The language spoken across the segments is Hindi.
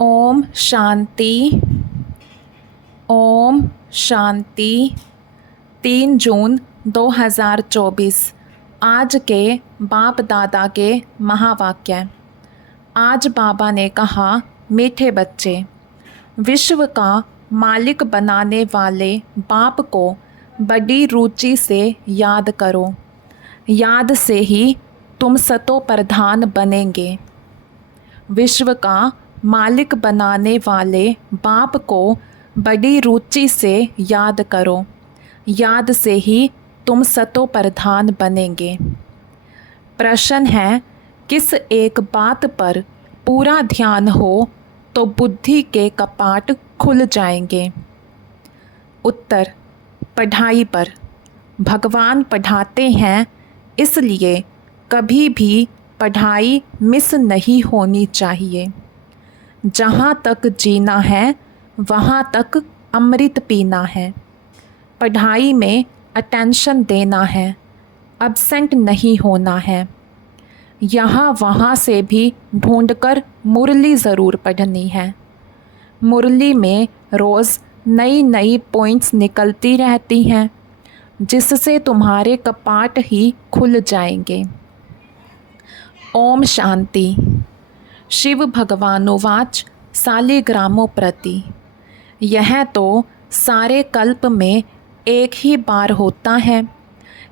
ओम शांति। ओम शांति। 3 जून 2024 आज के बाप दादा के महावाक्य। आज बाबा ने कहा, मीठे बच्चे, विश्व का मालिक बनाने वाले बाप को बड़ी रुचि से याद करो। याद से ही तुम सतो प्रधान बनेंगे। विश्व का मालिक बनाने वाले बाप को बड़ी रुचि से याद करो। याद से ही तुम सतो प्रधान बनेंगे। प्रश्न है, किस एक बात पर पूरा ध्यान हो तो बुद्धि के कपाट खुल जाएंगे? उत्तर, पढ़ाई पर। भगवान पढ़ाते हैं, इसलिए कभी भी पढ़ाई मिस नहीं होनी चाहिए। जहाँ तक जीना है वहाँ तक अमृत पीना है। पढ़ाई में अटेंशन देना है, अब्सेंट नहीं होना है। यहाँ वहाँ से भी ढूंढकर मुरली ज़रूर पढ़नी है। मुरली में रोज़ नई नई पॉइंट्स निकलती रहती हैं, जिससे तुम्हारे कपाट ही खुल जाएंगे। ओम शांति। शिव भगवानुवाच सालिग्रामों प्रति। यह तो सारे कल्प में एक ही बार होता है।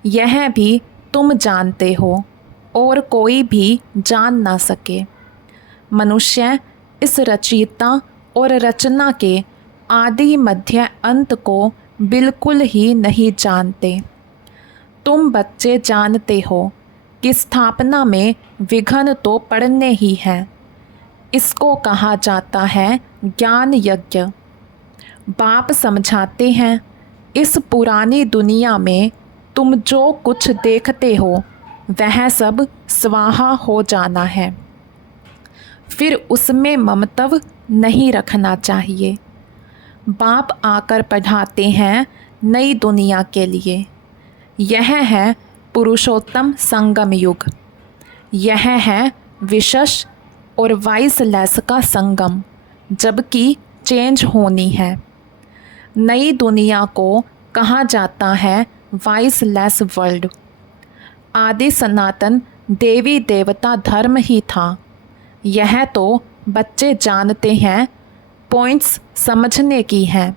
यह भी तुम जानते हो और कोई भी जान ना सके। मनुष्य इस रचयिता और रचना के आदि मध्य अंत को बिल्कुल ही नहीं जानते। तुम बच्चे जानते हो कि स्थापना में विघ्न तो पड़ने ही हैं। इसको कहा जाता है ज्ञान यज्ञ। बाप समझाते हैं, इस पुरानी दुनिया में तुम जो कुछ देखते हो वह सब स्वाहा हो जाना है। फिर उसमें ममत्व नहीं रखना चाहिए। बाप आकर पढ़ाते हैं नई दुनिया के लिए। यह है पुरुषोत्तम संगम युग। यह है विशेष और वाइसलेस का संगम, जबकि चेंज होनी है। नई दुनिया को कहा जाता है वाइसलेस वर्ल्ड। आदि सनातन देवी देवता धर्म ही था। यह तो बच्चे जानते हैं, पॉइंट्स समझने की हैं।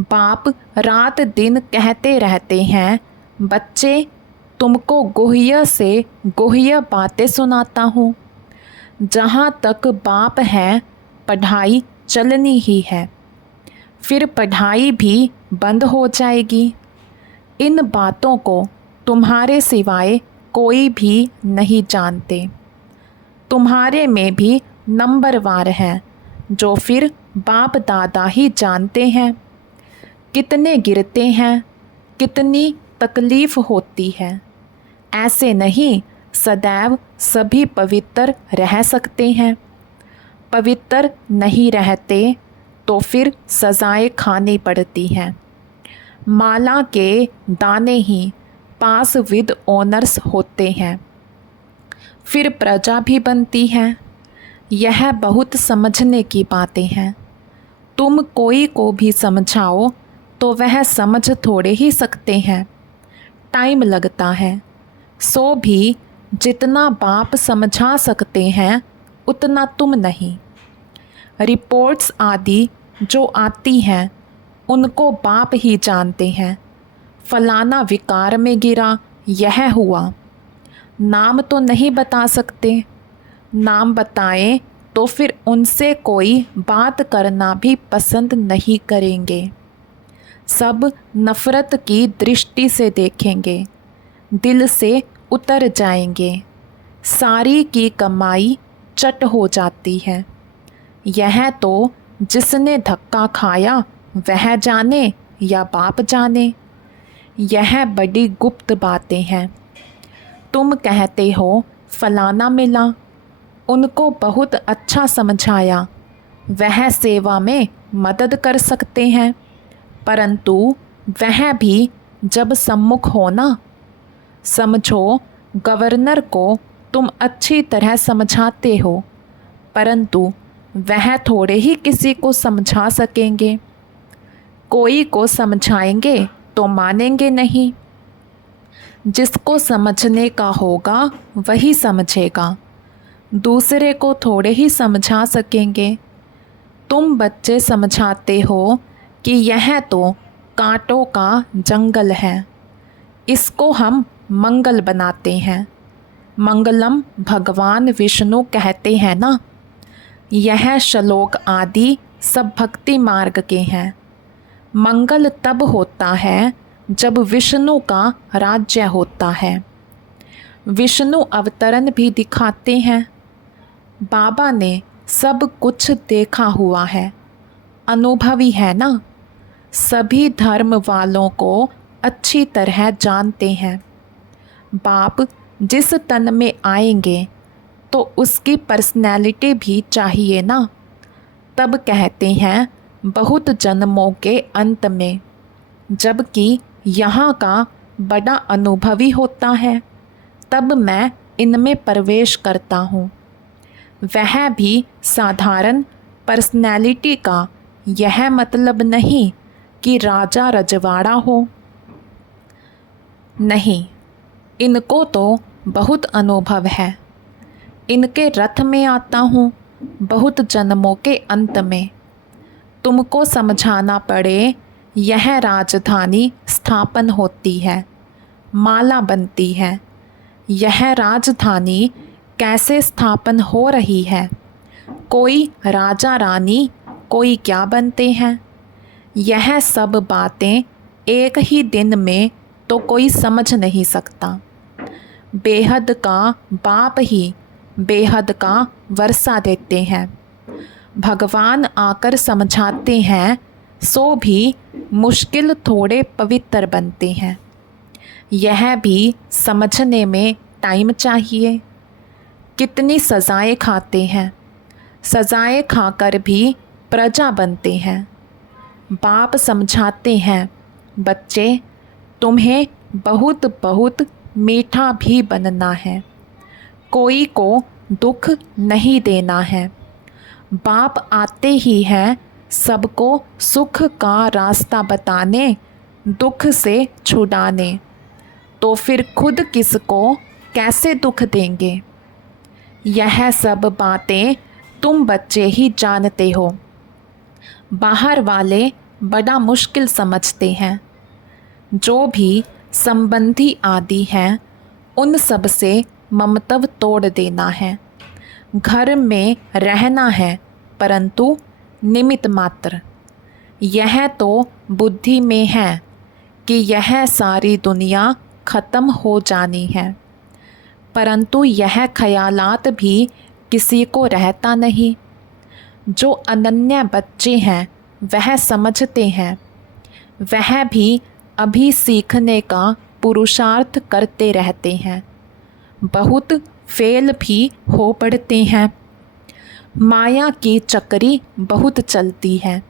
बाप रात दिन कहते रहते हैं, बच्चे तुमको गुह्य से गुह्य बातें सुनाता हूँ। जहाँ तक बाप है पढ़ाई चलनी ही है, फिर पढ़ाई भी बंद हो जाएगी। इन बातों को तुम्हारे सिवाय कोई भी नहीं जानते। तुम्हारे में भी नंबरवार हैं, जो फिर बाप दादा ही जानते हैं। कितने गिरते हैं, कितनी तकलीफ़ होती है। ऐसे नहीं सदैव सभी पवित्र रह सकते हैं। पवित्र नहीं रहते तो फिर सज़ाएं खानी पड़ती हैं। माला के दाने ही पास विद ऑनर्स होते हैं, फिर प्रजा भी बनती है। यह बहुत समझने की बातें हैं। तुम कोई को भी समझाओ तो वह समझ थोड़े ही सकते हैं, टाइम लगता है। सो भी जितना बाप समझा सकते हैं उतना तुम नहीं। रिपोर्ट्स आदि जो आती हैं उनको बाप ही जानते हैं। फलाना विकार में गिरा, यह हुआ। नाम तो नहीं बता सकते। नाम बताएं तो फिर उनसे कोई बात करना भी पसंद नहीं करेंगे। सब नफ़रत की दृष्टि से देखेंगे, दिल से उतर जाएंगे। सारी की कमाई चट हो जाती है। यह तो जिसने धक्का खाया वह जाने या बाप जाने। यह बड़ी गुप्त बातें हैं। तुम कहते हो फलाना मिला, उनको बहुत अच्छा समझाया, वह सेवा में मदद कर सकते हैं, परंतु वह भी जब सम्मुख हो ना। समझो, गवर्नर को तुम अच्छी तरह समझाते हो, परंतु वह थोड़े ही किसी को समझा सकेंगे। कोई को समझाएंगे तो मानेंगे नहीं। जिसको समझने का होगा वही समझेगा, दूसरे को थोड़े ही समझा सकेंगे। तुम बच्चे समझाते हो कि यह तो कांटों का जंगल है, इसको हम मंगल बनाते हैं। मंगलम भगवान विष्णु कहते हैं ना। यह श्लोक आदि सब भक्ति मार्ग के हैं। मंगल तब होता है जब विष्णु का राज्य होता है। विष्णु अवतरण भी दिखाते हैं। बाबा ने सब कुछ देखा हुआ है, अनुभवी है ना। सभी धर्म वालों को अच्छी तरह जानते हैं। बाप जिस तन में आएंगे तो उसकी पर्सनैलिटी भी चाहिए ना। तब कहते हैं बहुत जन्मों के अंत में, जबकि यहाँ का बड़ा अनुभवी होता है, तब मैं इनमें प्रवेश करता हूँ। वह भी साधारण पर्सनैलिटी का यह मतलब नहीं कि राजा रजवाड़ा हो। नहीं, इनको तो बहुत अनुभव है। इनके रथ में आता हूँ बहुत जन्मों के अंत में। तुमको समझाना पड़े, यह राजधानी स्थापन होती है, माला बनती है। यह राजधानी कैसे स्थापन हो रही है? कोई राजा रानी, कोई क्या बनते हैं? यह सब बातें एक ही दिन में तो कोई समझ नहीं सकता। बेहद का बाप ही बेहद का वर्षा देते हैं। भगवान आकर समझाते हैं, सो भी मुश्किल थोड़े पवित्र बनते हैं। यह भी समझने में टाइम चाहिए। कितनी सज़ाएं खाते हैं, सज़ाएं खाकर भी प्रजा बनते हैं। बाप समझाते हैं, बच्चे तुम्हें बहुत बहुत मीठा भी बनना है, कोई को दुख नहीं देना है। बाप आते ही हैं सबको सुख का रास्ता बताने, दुख से छुड़ाने, तो फिर खुद किसको कैसे दुख देंगे? यह सब बातें तुम बच्चे ही जानते हो। बाहर वाले बड़ा मुश्किल समझते हैं। जो भी संबंधी आदि हैं उन सब से ममत्व तोड़ देना है। घर में रहना है परंतु निमित्त मात्र। यह तो बुद्धि में है कि यह सारी दुनिया ख़त्म हो जानी है, परंतु यह ख्यालात भी किसी को रहता नहीं। जो अनन्य बच्चे हैं वह समझते हैं। वह भी अभी सीखने का पुरुषार्थ करते रहते हैं, बहुत फेल भी हो पड़ते हैं। माया की चक्री बहुत चलती है,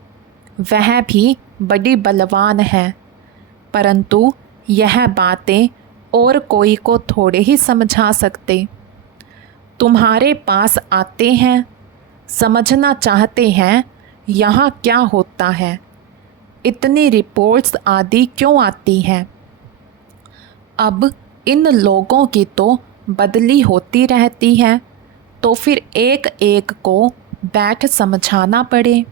वह भी बड़ी बलवान है, परंतु यह बातें और कोई को थोड़े ही समझा सकते। तुम्हारे पास आते हैं, समझना चाहते हैं यहाँ क्या होता है, इतनी रिपोर्ट्स आदि क्यों आती हैं। अब इन लोगों की तो बदली होती रहती है, तो फिर एक एक को बैठ समझाना पड़े।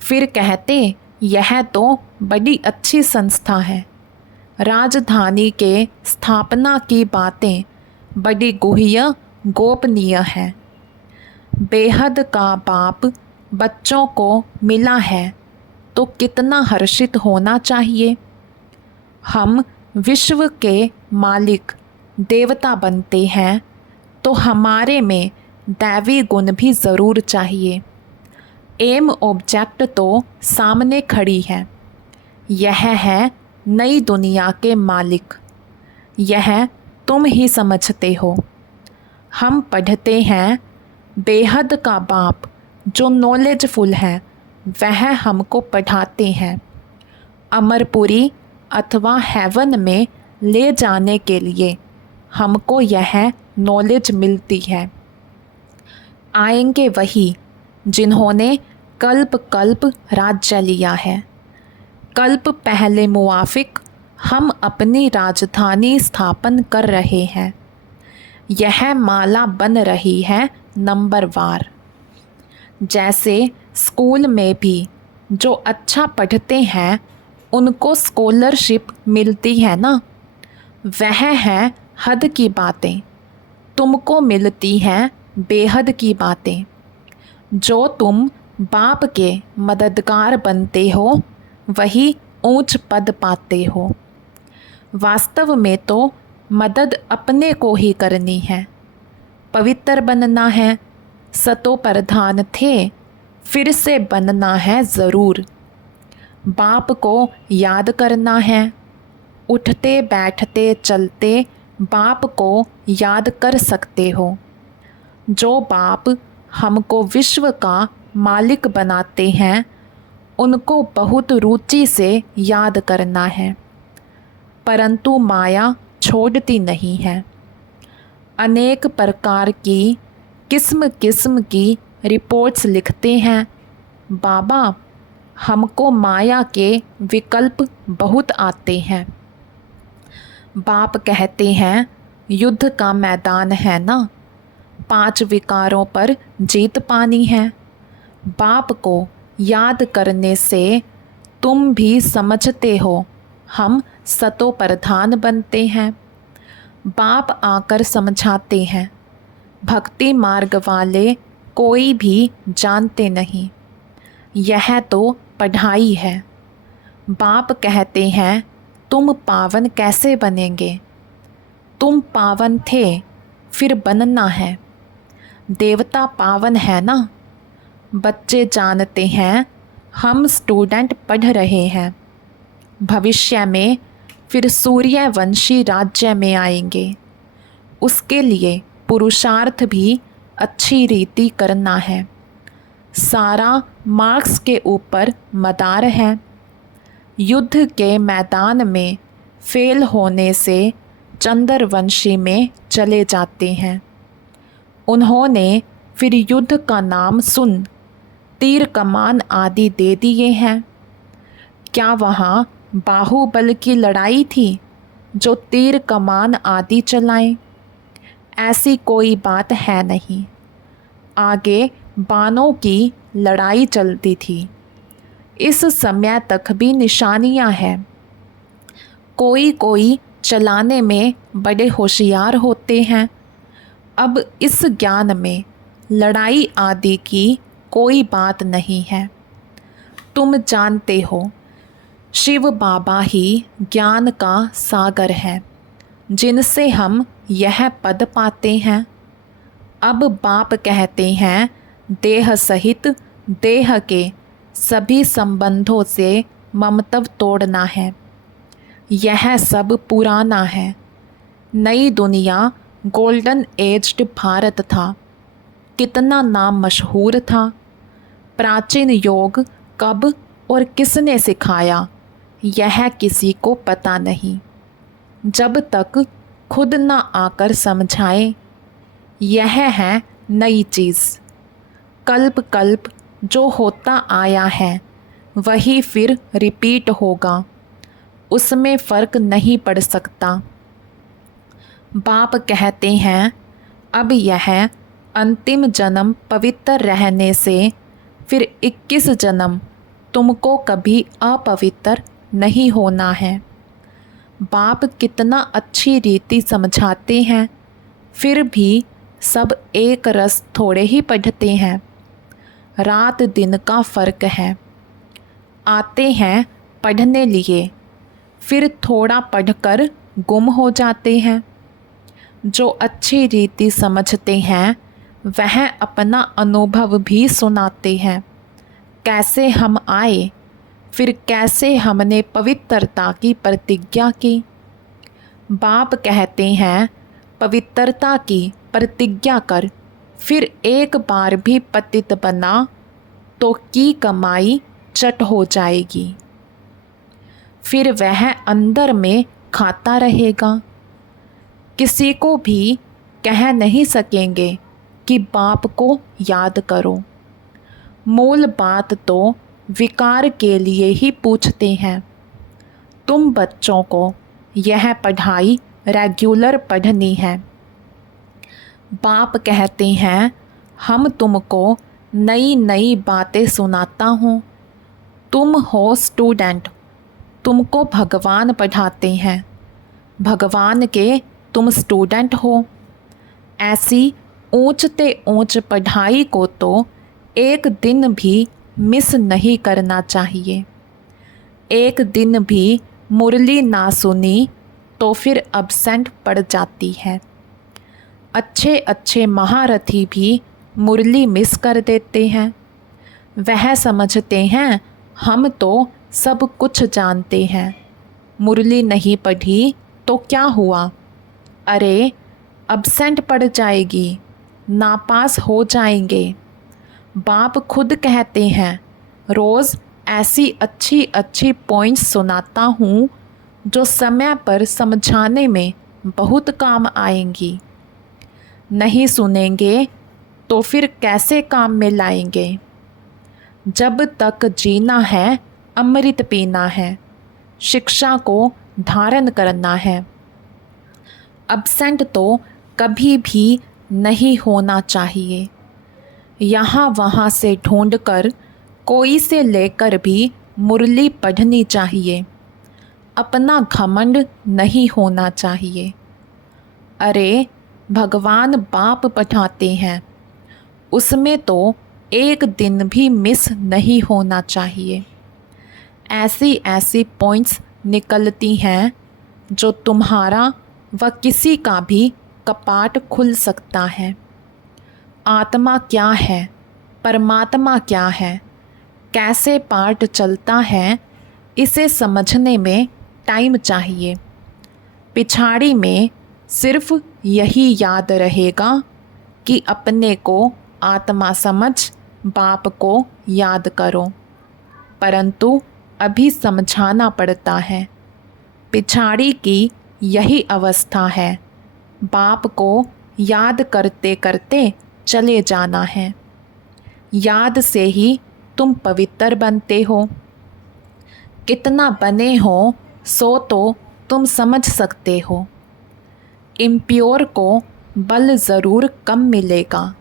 फिर कहते यह तो बड़ी अच्छी संस्था है, राजधानी के स्थापना की बातें बड़ी गुह्य गोपनीय है। बेहद का बाप बच्चों को मिला है तो कितना हर्षित होना चाहिए। हम विश्व के मालिक देवता बनते हैं तो हमारे में दैवी गुण भी ज़रूर चाहिए। एम ऑब्जेक्ट तो सामने खड़ी है, यह है नई दुनिया के मालिक। यह तुम ही समझते हो। हम पढ़ते हैं बेहद का बाप जो नॉलेजफुल है वह हमको पढ़ाते हैं। अमरपुरी अथवा हेवन में ले जाने के लिए हमको यह नॉलेज मिलती है। आएंगे वही जिन्होंने कल्प कल्प राज्य लिया है। कल्प पहले मुआफिक हम अपनी राजधानी स्थापन कर रहे हैं। यह माला बन रही है नंबरवार। जैसे स्कूल में भी जो अच्छा पढ़ते हैं उनको स्कॉलरशिप मिलती है ना, वह है हद की बातें। तुमको मिलती हैं बेहद की बातें। जो तुम बाप के मददगार बनते हो वही ऊंच पद पाते हो। वास्तव में तो मदद अपने को ही करनी है। पवित्र बनना है, सतो प्रधान थे, फिर से बनना है ज़रूर। बाप को याद करना है, उठते बैठते चलते बाप को याद कर सकते हो। जो बाप हमको विश्व का मालिक बनाते हैं उनको बहुत रुचि से याद करना है, परंतु माया छोड़ती नहीं है। अनेक प्रकार की किस्म किस्म की रिपोर्ट्स लिखते हैं। बाबा, हमको माया के विकल्प बहुत आते हैं। बाप कहते हैं युद्ध का मैदान है ना, 5 विकारों पर जीत पानी है। बाप को याद करने से तुम भी समझते हो हम सतो प्रधान बनते हैं। बाप आकर समझाते हैं, भक्ति मार्ग वाले कोई भी जानते नहीं, यह तो पढ़ाई है। बाप कहते हैं तुम पावन कैसे बनेंगे? तुम पावन थे, फिर बनना है। देवता पावन है ना। बच्चे जानते हैं हम स्टूडेंट पढ़ रहे हैं। भविष्य में फिर सूर्यवंशी राज्य में आएंगे। उसके लिए पुरुषार्थ भी अच्छी रीति करना है। सारा मार्क्स के ऊपर मदार है। युद्ध के मैदान में फेल होने से चंद्रवंशी में चले जाते हैं। उन्होंने फिर युद्ध का नाम सुन तीर कमान आदि दे दिए हैं। क्या वहाँ बाहुबल की लड़ाई थी जो तीर कमान आदि चलाएं? ऐसी कोई बात है नहीं। आगे बाणों की लड़ाई चलती थी। इस समय तक भी निशानियां हैं। कोई कोई चलाने में बड़े होशियार होते हैं। अब इस ज्ञान में लड़ाई आदि की कोई बात नहीं है। तुम जानते हो शिव बाबा ही ज्ञान का सागर है, जिनसे हम यह पद पाते हैं। अब बाप कहते हैं देह सहित देह के सभी संबंधों से ममत्व तोड़ना है। यह सब पुराना है। नई दुनिया गोल्डन एज्ड भारत था। कितना नाम मशहूर था। प्राचीन योग कब और किसने सिखाया यह किसी को पता नहीं, जब तक खुद न आकर समझाए। यह है नई चीज़। कल्प कल्प जो होता आया है वही फिर रिपीट होगा, उसमें फ़र्क नहीं पड़ सकता। बाप कहते हैं अब यह अंतिम जन्म पवित्र रहने से फिर 21 जन्म तुमको कभी अपवित्र नहीं होना है। बाप कितना अच्छी रीति समझाते हैं, फिर भी सब एक रस थोड़े ही पढ़ते हैं। रात दिन का फ़र्क है। आते हैं पढ़ने लिए, फिर थोड़ा पढ़कर गुम हो जाते हैं। जो अच्छी रीति समझते हैं वह अपना अनुभव भी सुनाते हैं। कैसे हम आए, फिर कैसे हमने पवित्रता की प्रतिज्ञा की। बाप कहते हैं पवित्रता की प्रतिज्ञा कर, फिर एक बार भी पतित बना तो की कमाई चट हो जाएगी। फिर वह अंदर में खाता रहेगा। किसी को भी कह नहीं सकेंगे कि बाप को याद करो। मूल बात तो विकार के लिए ही पूछते हैं। तुम बच्चों को यह पढ़ाई रेगुलर पढ़नी है। बाप कहते हैं हम तुमको नई नई बातें सुनाता हूँ। तुम हो स्टूडेंट, तुमको भगवान पढ़ाते हैं। भगवान के तुम स्टूडेंट हो। ऐसी ऊंचते ऊंच पढ़ाई को तो एक दिन भी मिस नहीं करना चाहिए। एक दिन भी मुरली ना सुनी तो फिर अब्सेंट पड़ जाती है। अच्छे अच्छे महारथी भी मुरली मिस कर देते हैं। वह समझते हैं हम तो सब कुछ जानते हैं, मुरली नहीं पढ़ी तो क्या हुआ। अरे अब्सेंट पड़ जाएगी, नापास हो जाएंगे। बाप खुद कहते हैं रोज़ ऐसी अच्छी अच्छी पॉइंट्स सुनाता हूँ जो समय पर समझाने में बहुत काम आएंगी। नहीं सुनेंगे तो फिर कैसे काम में लाएंगे। जब तक जीना है अमृत पीना है, शिक्षा को धारण करना है। अब्सेंट तो कभी भी नहीं होना चाहिए। यहाँ वहाँ से ढूंढकर कोई से लेकर भी मुरली पढ़नी चाहिए। अपना घमंड नहीं होना चाहिए। अरे भगवान बाप पढ़ाते हैं, उसमें तो एक दिन भी मिस नहीं होना चाहिए। ऐसी ऐसी पॉइंट्स निकलती हैं जो तुम्हारा व किसी का भी कपाट खुल सकता है। आत्मा क्या है, परमात्मा क्या है, कैसे पाठ चलता है, इसे समझने में टाइम चाहिए। पिछाड़ी में सिर्फ यही याद रहेगा कि अपने को आत्मा समझ बाप को याद करो, परंतु अभी समझाना पड़ता है। पिछाड़ी की यही अवस्था है, बाप को याद करते करते चले जाना है। याद से ही तुम पवित्र बनते हो। कितना बने हो सो तो तुम समझ सकते हो। इम्प्योर को बल ज़रूर कम मिलेगा।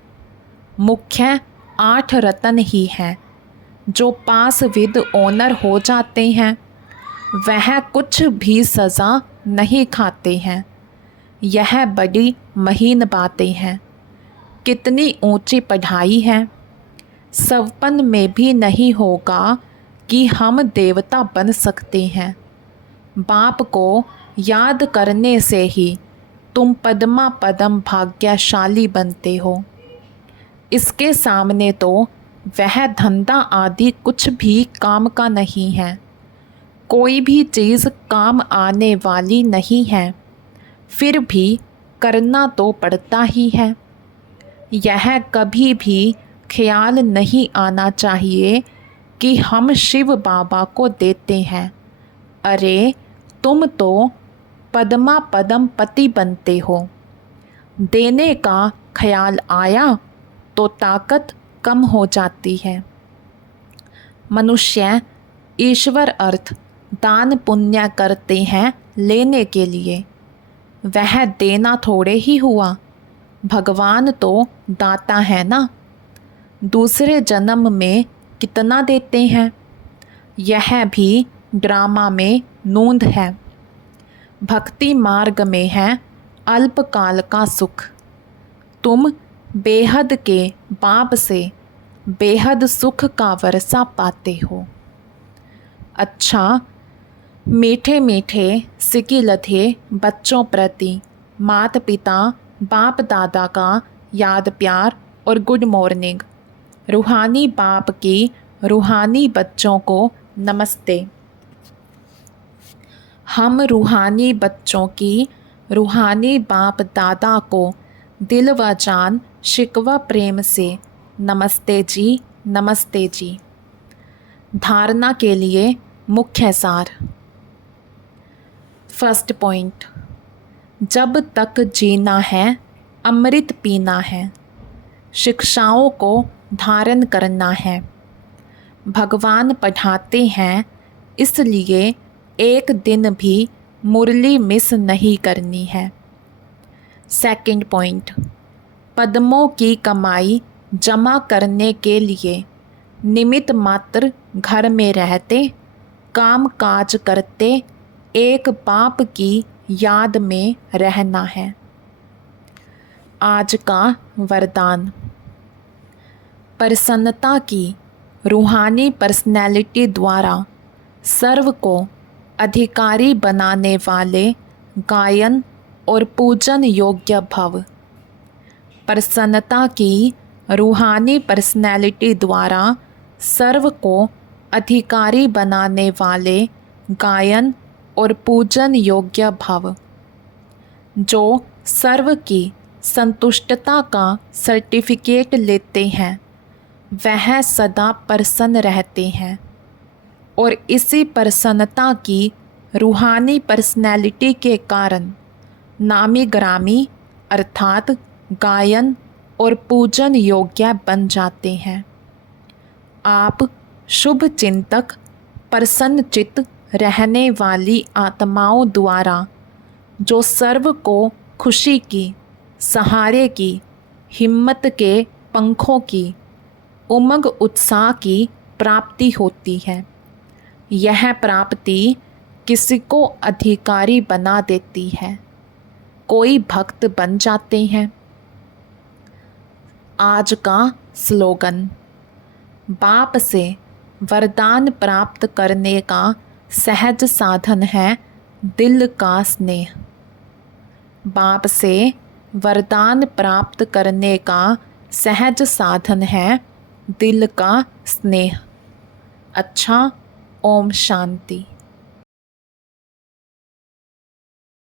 मुख्य 8 रत्न ही हैं जो पास विद ऑनर हो जाते हैं, वह कुछ भी सज़ा नहीं खाते हैं। यह बड़ी महीन बातें हैं। कितनी ऊंची पढ़ाई है। सवपन में भी नहीं होगा कि हम देवता बन सकते हैं। बाप को याद करने से ही तुम पद्मा पदम भाग्यशाली बनते हो। इसके सामने तो वह धंधा आदि कुछ भी काम का नहीं है। कोई भी चीज़ काम आने वाली नहीं है, फिर भी करना तो पड़ता ही है। यह कभी भी ख्याल नहीं आना चाहिए कि हम शिव बाबा को देते हैं। अरे तुम तो पद्मा पदम पति बनते हो। देने का ख्याल आया तो ताकत कम हो जाती है। मनुष्य ईश्वर अर्थ दान पुण्य करते हैं लेने के लिए। वह देना थोड़े ही हुआ, भगवान तो दाता है ना। दूसरे जन्म में कितना देते हैं, यह भी ड्रामा में नूंद है। भक्ति मार्ग में है अल्पकाल का सुख। तुम बेहद के बाप से बेहद सुख का वर्षा पाते हो। अच्छा, मीठे मीठे सिकी लथे बच्चों प्रति माता पिता बाप दादा का याद प्यार और गुड मॉर्निंग। रूहानी बाप की रूहानी बच्चों को नमस्ते। हम रूहानी बच्चों की रूहानी बाप दादा को दिल व जान शिकवा प्रेम से नमस्ते जी, नमस्ते जी। धारणा के लिए मुख्य सार। फर्स्ट पॉइंट, जब तक जीना है अमृत पीना है, शिक्षाओं को धारण करना है। भगवान पढ़ाते हैं, इसलिए एक दिन भी मुरली मिस नहीं करनी है। सेकंड पॉइंट, पद्मों की कमाई जमा करने के लिए निमित्त मात्र घर में रहते, काम काज करते, एक बाप की याद में रहना है। आज का वरदान, प्रसन्नता की रूहानी पर्सनैलिटी द्वारा सर्व को अधिकारी बनाने वाले गायन और पूजन योग्य भव। प्रसन्नता की रूहानी पर्सनैलिटी द्वारा सर्व को अधिकारी बनाने वाले गायन और पूजन योग्य भव। जो सर्व की संतुष्टता का सर्टिफिकेट लेते हैं वह सदा प्रसन्न रहते हैं और इसी प्रसन्नता की रूहानी पर्सनैलिटी के कारण नामी ग्रामी अर्थात गायन और पूजन योग्य बन जाते हैं। आप शुभ चिंतक, प्रसन्न चित्त रहने वाली आत्माओं द्वारा जो सर्व को खुशी की, सहारे की, हिम्मत के पंखों की, उमंग उत्साह की प्राप्ति होती है। यह प्राप्ति किसी को अधिकारी बना देती है, कोई भक्त बन जाते हैं। आज का स्लोगन, बाप से वरदान प्राप्त करने का सहज साधन है दिल का स्नेह। बाप से वरदान प्राप्त करने का सहज साधन है दिल का स्नेह। अच्छा, ओम शांति।